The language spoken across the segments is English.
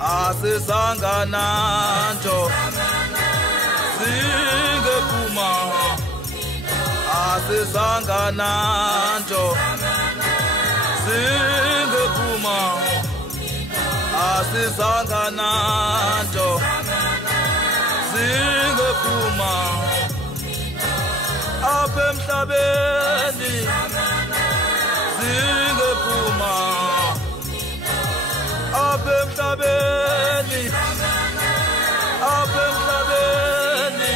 asizangana nto singephuma asizangana nto singephuma asizangana nto singephuma apha emhlabeni singephuma apha emhlabeni apha emhlabeni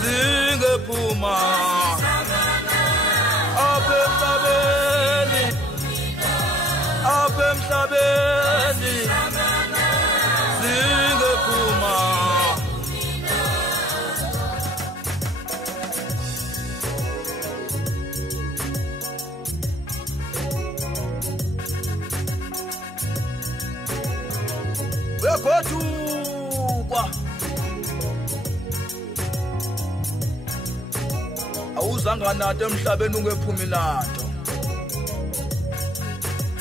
singephuma apha emhlabeni apha emhlabeni singephuma wegoduka awuzanga nato emhlabeni ungephumi nato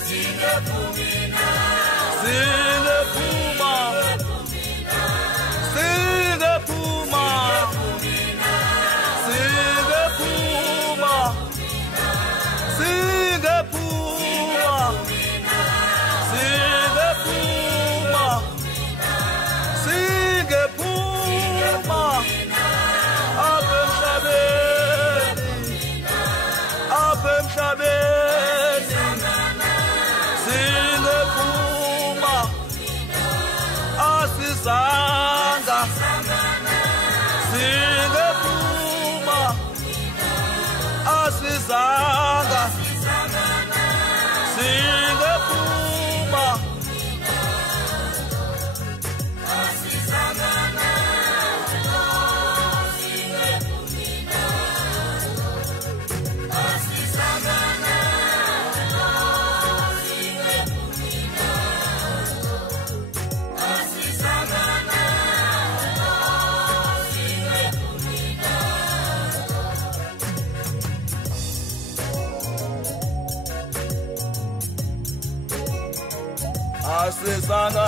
singephuma singephuma singephuma singephuma singephuma singephuma singephuma apha emhlabeni apha emhlabeni singephuma asizanga singephuma asizanga singephuma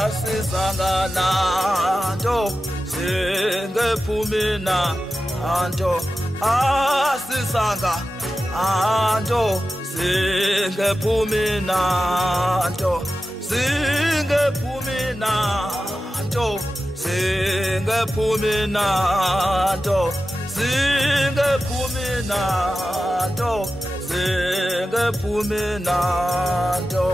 asizanga nanto singephumi nanto asizanga anto singephumi nanto singephumi nanto singephumi nanto singephumi nanto singephumi nanto